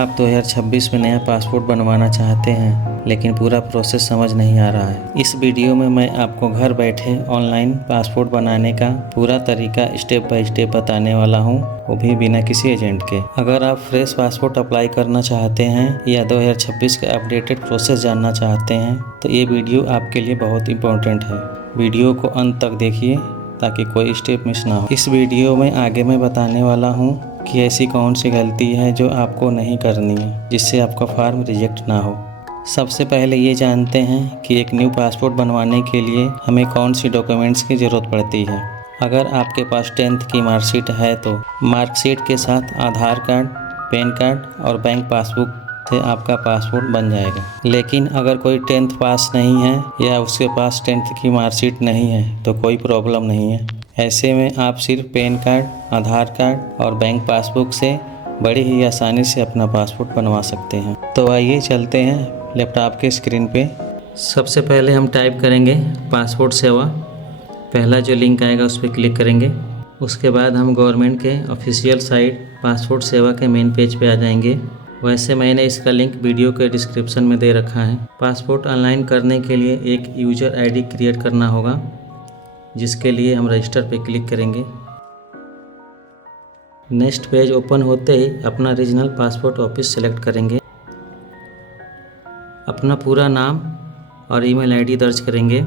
आप 2026 में नया पासपोर्ट बनवाना चाहते हैं लेकिन पूरा प्रोसेस समझ नहीं आ रहा है। इस वीडियो में मैं आपको घर बैठे ऑनलाइन पासपोर्ट बनाने का पूरा तरीका स्टेप बाय स्टेप बताने वाला हूं, वो भी बिना किसी एजेंट के। अगर आप फ्रेश पासपोर्ट अप्लाई करना चाहते हैं या 2026 का अपडेटेड प्रोसेस जानना चाहते हैं तो ये वीडियो आपके लिए बहुत इंपॉर्टेंट है। वीडियो को अंत तक देखिए ताकि कोई स्टेप मिस ना हो। इस वीडियो में आगे मैं बताने वाला हूँ कि ऐसी कौन सी गलती है जो आपको नहीं करनी है जिससे आपका फॉर्म रिजेक्ट ना हो। सबसे पहले ये जानते हैं कि एक न्यू पासपोर्ट बनवाने के लिए हमें कौन सी डॉक्यूमेंट्स की ज़रूरत पड़ती है। अगर आपके पास 10th की मार्कशीट है तो मार्कशीट के साथ आधार कार्ड, पैन कार्ड और बैंक पासबुक से आपका पासपोर्ट बन जाएगा। लेकिन अगर कोई 10th पास नहीं है या उसके पास 10th की मार्कशीट नहीं है तो कोई प्रॉब्लम नहीं है। ऐसे में आप सिर्फ पैन कार्ड, आधार कार्ड और बैंक पासबुक से बड़ी ही आसानी से अपना पासपोर्ट बनवा सकते हैं। तो आइए चलते हैं लैपटॉप के स्क्रीन पे। सबसे पहले हम टाइप करेंगे पासपोर्ट सेवा। पहला जो लिंक आएगा उस पर क्लिक करेंगे। उसके बाद हम गवर्नमेंट के ऑफिशियल साइट पासपोर्ट सेवा के मेन पेज पे आ जाएंगे। वैसे मैंने इसका लिंक वीडियो के डिस्क्रिप्शन में दे रखा है। पासपोर्ट ऑनलाइन करने के लिए एक यूज़र आईडी क्रिएट करना होगा, जिसके लिए हम रजिस्टर पे क्लिक करेंगे। नेक्स्ट पेज ओपन होते ही अपना रीजनल पासपोर्ट ऑफिस सेलेक्ट करेंगे। अपना पूरा नाम और ईमेल आईडी दर्ज करेंगे।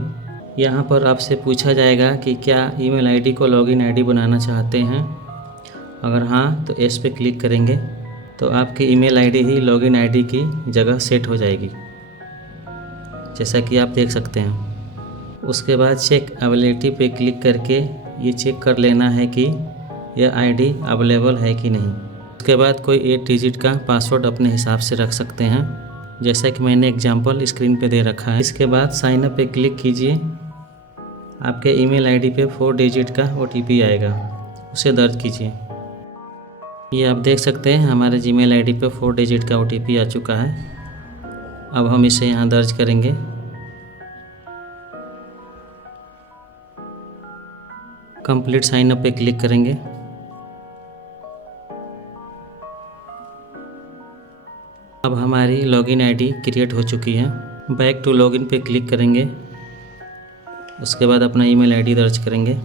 यहाँ पर आपसे पूछा जाएगा कि क्या ईमेल आईडी को लॉगिन आईडी बनाना चाहते हैं। अगर हाँ तो एस पे क्लिक करेंगे तो आपकी ईमेल आईडी ही लॉगिन आईडी की जगह सेट हो जाएगी, जैसा कि आप देख सकते हैं। उसके बाद चेक अवेलेबिलिटी पे क्लिक करके ये चेक कर लेना है कि यह आईडी अवेलेबल है कि नहीं। उसके बाद कोई 8 डिजिट का पासवर्ड अपने हिसाब से रख सकते हैं, जैसा कि मैंने एग्जांपल स्क्रीन पे दे रखा है। इसके बाद साइन अप पे क्लिक कीजिए। आपके ईमेल आईडी पे 4 डिजिट का OTP आएगा, उसे दर्ज कीजिए। ये आप देख सकते हैं हमारे जीमेल आईडी पे 4 डिजिट का OTP आ चुका है। अब हम इसे यहाँ दर्ज करेंगे। कंप्लीट साइन अप पे क्लिक करेंगे। अब हमारी लॉगिन आईडी क्रिएट हो चुकी है। बैक टू लॉगिन पे क्लिक करेंगे। उसके बाद अपना ईमेल आईडी दर्ज करेंगे।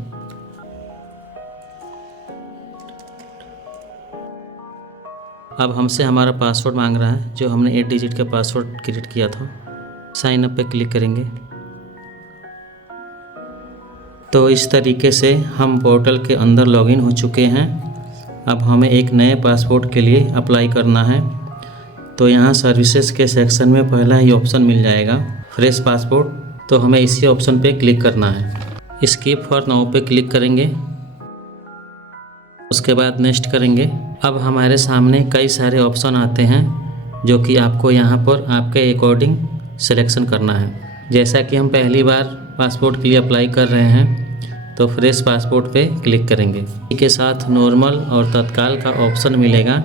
अब हमसे हमारा पासवर्ड मांग रहा है, जो हमने 8 डिजिट का पासवर्ड क्रिएट किया था। साइन अप पे क्लिक करेंगे। तो इस तरीके से हम पोर्टल के अंदर लॉगिन हो चुके हैं। अब हमें एक नए पासपोर्ट के लिए अप्लाई करना है। तो यहाँ सर्विसेज के सेक्शन में पहला ही ऑप्शन मिल जाएगा फ्रेश पासपोर्ट। तो हमें इसी ऑप्शन पे क्लिक करना है। स्किप फॉर नाउ पे क्लिक करेंगे। उसके बाद नेक्स्ट करेंगे। अब हमारे सामने कई सारे ऑप्शन आते हैं जो कि आपको यहाँ पर आपके अकॉर्डिंग सिलेक्शन करना है। जैसा कि हम पहली बार पासपोर्ट के लिए अप्लाई कर रहे हैं तो फ्रेश पासपोर्ट पे क्लिक करेंगे। इसके साथ नॉर्मल और तत्काल का ऑप्शन मिलेगा।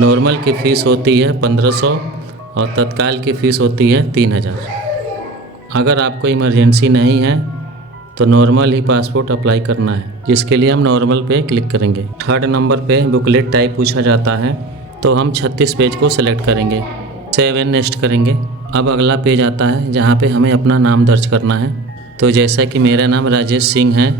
नॉर्मल की फ़ीस होती है 1500 और तत्काल की फ़ीस होती है 3000। अगर आपको इमरजेंसी नहीं है तो नॉर्मल ही पासपोर्ट अप्लाई करना है, जिसके लिए हम नॉर्मल पे क्लिक करेंगे। 3rd नंबर पे बुकलेट टाइप पूछा जाता है तो हम 36 पेज को सिलेक्ट करेंगे। सेव एंड नेक्स्ट करेंगे। अब अगला पेज आता है जहाँ पे हमें अपना नाम दर्ज करना है। तो जैसा कि मेरा नाम राजेश सिंह है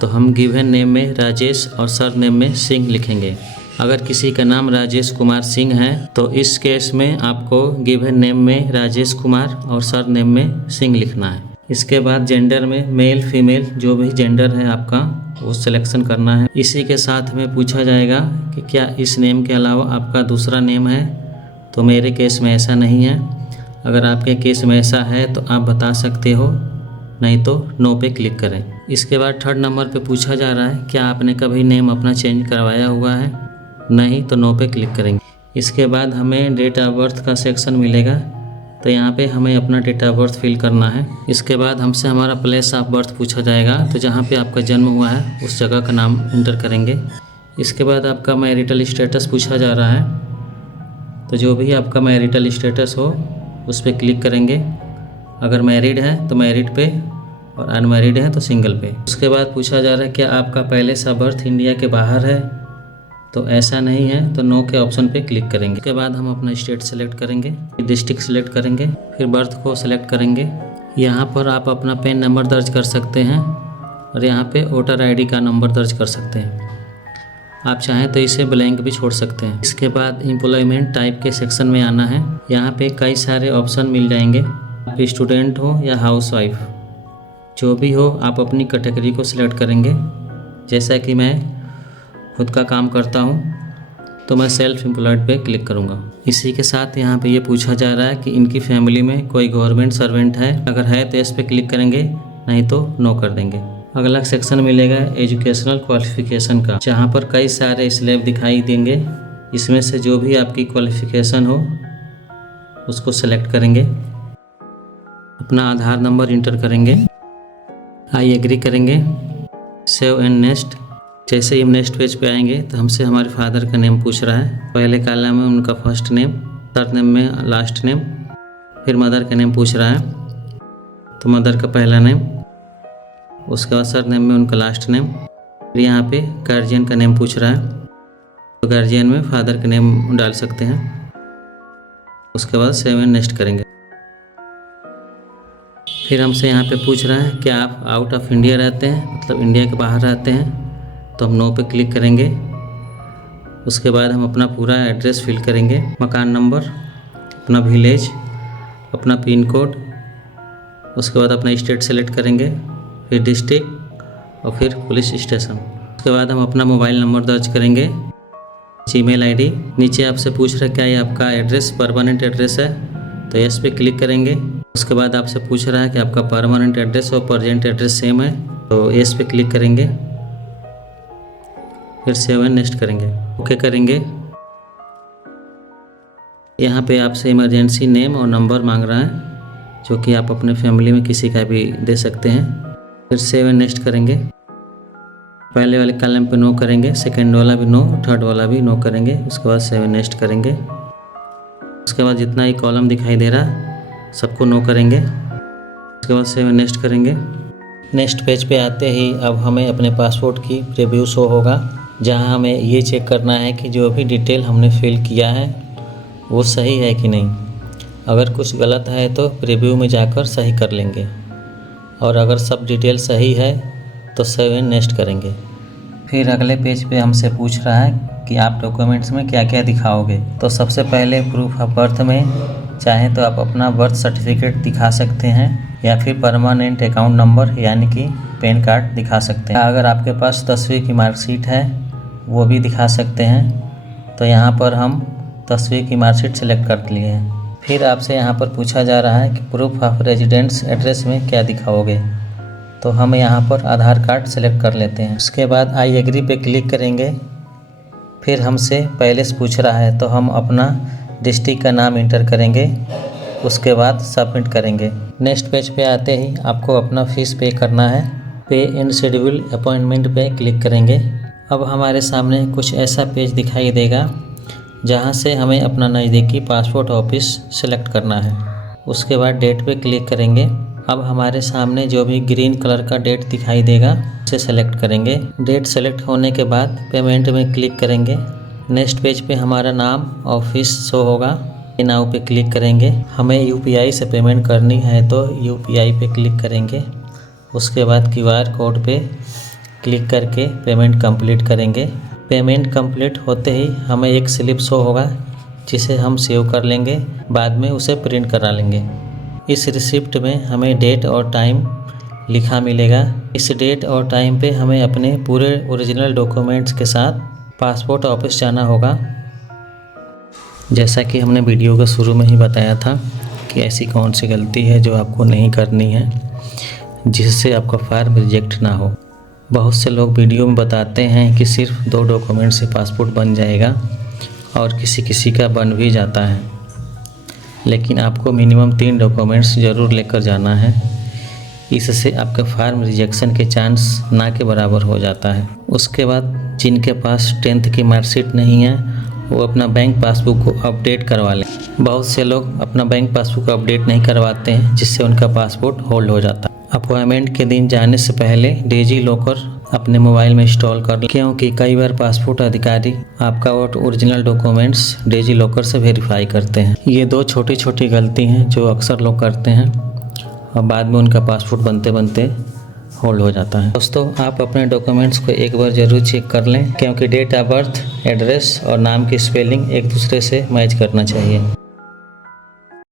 तो हम गिवन नेम में राजेश और सर नेम में सिंह लिखेंगे। अगर किसी का नाम राजेश कुमार सिंह है तो इस केस में आपको गिवन नेम में राजेश कुमार और सर नेम में सिंह लिखना है। इसके बाद जेंडर में मेल फीमेल जो भी जेंडर है आपका वो सिलेक्शन करना है। इसी के साथ में पूछा जाएगा कि क्या इस नेम के अलावा आपका दूसरा नेम है। तो मेरे केस में ऐसा नहीं है। अगर आपके केस में ऐसा है तो आप बता सकते हो, नहीं तो नो पे क्लिक करें। इसके बाद 3rd नंबर पे पूछा जा रहा है क्या आपने कभी नेम अपना चेंज करवाया हुआ है। नहीं तो नो पे क्लिक करेंगे। इसके बाद हमें डेट ऑफ बर्थ का सेक्शन मिलेगा। तो यहाँ पे हमें अपना डेट ऑफ बर्थ फिल करना है। इसके बाद हमसे हमारा प्लेस ऑफ बर्थ पूछा जाएगा। तो जहाँ पे आपका जन्म हुआ है उस जगह का नाम इंटर करेंगे। इसके बाद आपका मैरिटल स्टेटस पूछा जा रहा है। तो जो भी आपका मैरिटल स्टेटस हो उस पर क्लिक करेंगे। अगर मैरिड है तो मैरिड पे और अनमैरिड है तो सिंगल पे। उसके बाद पूछा जा रहा है क्या आपका पैलेस ऑफ बर्थ इंडिया के बाहर है। तो ऐसा नहीं है तो नो के ऑप्शन पे क्लिक करेंगे। उसके बाद हम अपना स्टेट सेलेक्ट करेंगे, डिस्ट्रिक्ट सेलेक्ट करेंगे, फिर बर्थ को सेलेक्ट करेंगे। यहाँ पर आप अपना पैन नंबर दर्ज कर सकते हैं और यहाँ पे वोटर आईडी का नंबर दर्ज कर सकते हैं। आप चाहें तो इसे ब्लैंक भी छोड़ सकते हैं। इसके बाद एम्प्लॉयमेंट टाइप के सेक्शन में आना है। यहाँ पे कई सारे ऑप्शन मिल जाएंगे। आप स्टूडेंट हो या हाउसवाइफ, जो भी हो आप अपनी कैटेगरी को सिलेक्ट करेंगे। जैसा कि मैं खुद का काम करता हूँ तो मैं सेल्फ एम्प्लॉयड पे क्लिक करूँगा। इसी के साथ यहाँ पे ये पूछा जा रहा है कि इनकी फैमिली में कोई गवर्नमेंट सर्वेंट है। अगर है तो इस पर क्लिक करेंगे, नहीं तो नो कर देंगे। अगला सेक्शन मिलेगा एजुकेशनल क्वालिफिकेशन का, जहाँ पर कई सारे स्लैब दिखाई देंगे। इसमें से जो भी आपकी क्वालिफिकेशन हो उसको सेलेक्ट करेंगे। अपना आधार नंबर इंटर करेंगे, आई एग्री करेंगे, सेव एंड नेक्स्ट। जैसे ही हम नेक्स्ट पेज पे आएंगे तो हमसे हमारे फादर का नेम पूछ रहा है। पहले कॉलम में उनका फर्स्ट नेम, थर्ड नेम में लास्ट नेम, फिर मदर का नेम पूछ रहा है तो मदर का पहला नेम, उसके बाद सर नेम में उनका लास्ट नेम। फिर यहाँ पे गार्जियन का नेम पूछ रहा है तो गार्जियन में फादर का नेम डाल सकते हैं। उसके बाद सेव एंड नेक्स्ट करेंगे। फिर हमसे यहाँ पे पूछ रहा है कि आप आउट ऑफ इंडिया रहते हैं, मतलब इंडिया के बाहर रहते हैं, तो हम नो पे क्लिक करेंगे। उसके बाद हम अपना पूरा एड्रेस फिल करेंगे, मकान नंबर, अपना विलेज, अपना पिन कोड। उसके बाद अपना स्टेट सेलेक्ट करेंगे, फिर डिस्ट्रिक्ट और फिर पुलिस स्टेशन। उसके बाद हम अपना मोबाइल नंबर दर्ज करेंगे, जीमेल आईडी। नीचे आपसे पूछ रहा है क्या ये आपका एड्रेस परमानेंट एड्रेस है, तो यस पे क्लिक करेंगे। उसके बाद आपसे पूछ रहा है कि आपका परमानेंट एड्रेस और प्रेजेंट एड्रेस सेम है, तो यस पे क्लिक करेंगे, फिर सेव एंड नेक्स्ट करेंगे, ओके करेंगे। यहाँ पे आपसे इमरजेंसी नेम और नंबर मांग रहा है, जो कि आप अपने फैमिली में किसी का भी दे सकते हैं। फिर सेव एंड नेक्स्ट करेंगे। पहले वाले कॉलम पे नो करेंगे, सेकंड वाला भी नो, थर्ड वाला भी नो करेंगे। उसके बाद सेव एंड नेक्स्ट करेंगे। उसके बाद जितना ही कॉलम दिखाई दे रहा है सबको नो करेंगे। उसके बाद सेव एंड नेक्स्ट करेंगे। नेक्स्ट पेज पे आते ही अब हमें अपने पासपोर्ट की प्रीव्यू शो होगा, जहां हमें ये चेक करना है कि जो भी डिटेल हमने फिल किया है वो सही है कि नहीं। अगर कुछ गलत है तो प्रीव्यू में जाकर सही कर लेंगे, और अगर सब डिटेल सही है तो सेव एंड नेक्स्ट करेंगे। फिर अगले पेज पे हमसे पूछ रहा है कि आप डॉक्यूमेंट्स में क्या क्या दिखाओगे। तो सबसे पहले प्रूफ ऑफ बर्थ में चाहें तो आप अपना बर्थ सर्टिफिकेट दिखा सकते हैं, या फिर परमानेंट अकाउंट नंबर यानी कि पैन कार्ड दिखा सकते हैं। अगर आपके पास 10वीं की मार्कशीट है वो भी दिखा सकते हैं। तो यहाँ पर हम 10वीं की मार्कशीट सेलेक्ट कर लिए हैं। फिर आपसे यहाँ पर पूछा जा रहा है कि प्रूफ ऑफ रेजिडेंस एड्रेस में क्या दिखाओगे, तो हम यहाँ पर आधार कार्ड सेलेक्ट कर लेते हैं। उसके बाद आई एग्री पे क्लिक करेंगे। फिर हमसे पहले से पूछ रहा है तो हम अपना डिस्ट्रिक्ट का नाम इंटर करेंगे, उसके बाद सबमिट करेंगे। नेक्स्ट पेज पे आते ही आपको अपना फीस पे करना है। पे एंड शेड्यूल अपॉइंटमेंट पे क्लिक करेंगे। अब हमारे सामने कुछ ऐसा पेज दिखाई देगा जहां से हमें अपना नज़दीकी पासपोर्ट ऑफिस सेलेक्ट करना है। उसके बाद डेट पे क्लिक करेंगे। अब हमारे सामने जो भी ग्रीन कलर का डेट दिखाई देगा उसे सेलेक्ट करेंगे। डेट सेलेक्ट होने के बाद पेमेंट में क्लिक करेंगे। नेक्स्ट पेज पे हमारा नाम ऑफिस शो होगा, नाउ पे क्लिक करेंगे। हमें यूपीआई से पेमेंट करनी है तो यूपीआई पे क्लिक करेंगे। उसके बाद क्यूआर कोड पे क्लिक करके पेमेंट कंप्लीट करेंगे। पेमेंट कंप्लीट होते ही हमें एक स्लिप शो होगा, जिसे हम सेव कर लेंगे, बाद में उसे प्रिंट करा लेंगे। इस रिसिप्ट में हमें डेट और टाइम लिखा मिलेगा। इस डेट और टाइम पे हमें अपने पूरे ओरिजिनल डॉक्यूमेंट्स के साथ पासपोर्ट ऑफिस जाना होगा। जैसा कि हमने वीडियो के शुरू में ही बताया था कि ऐसी कौन सी गलती है जो आपको नहीं करनी है, जिससे आपका फॉर्म रिजेक्ट ना हो। बहुत से लोग वीडियो में बताते हैं कि सिर्फ 2 डॉक्यूमेंट से पासपोर्ट बन जाएगा, और किसी किसी का बन भी जाता है, लेकिन आपको मिनिमम 3 डॉक्यूमेंट्स ज़रूर लेकर जाना है। इससे आपका फॉर्म रिजेक्शन के चांस ना के बराबर हो जाता है। उसके बाद जिनके पास 10th की मार्कशीट नहीं है वो अपना बैंक पासबुक को अपडेट करवा लें। बहुत से लोग अपना बैंक पासबुक अपडेट नहीं करवाते हैं, जिससे उनका पासपोर्ट होल्ड हो जाता है। अपॉइंटमेंट के दिन जाने से पहले डिजी लॉकर अपने मोबाइल में इंस्टॉल कर लें, क्योंकि कई बार पासपोर्ट अधिकारी आपका वो ओरिजिनल डॉक्यूमेंट्स डिजी लॉकर से वेरीफाई करते हैं। ये 2 छोटी छोटी गलती हैं जो अक्सर लोग करते हैं और बाद में उनका पासपोर्ट बनते बनते होल्ड हो जाता है। दोस्तों, आप अपने डॉक्यूमेंट्स को एक बार ज़रूर चेक कर लें, क्योंकि डेट ऑफ बर्थ, एड्रेस और नाम की स्पेलिंग एक दूसरे से मैच करना चाहिए।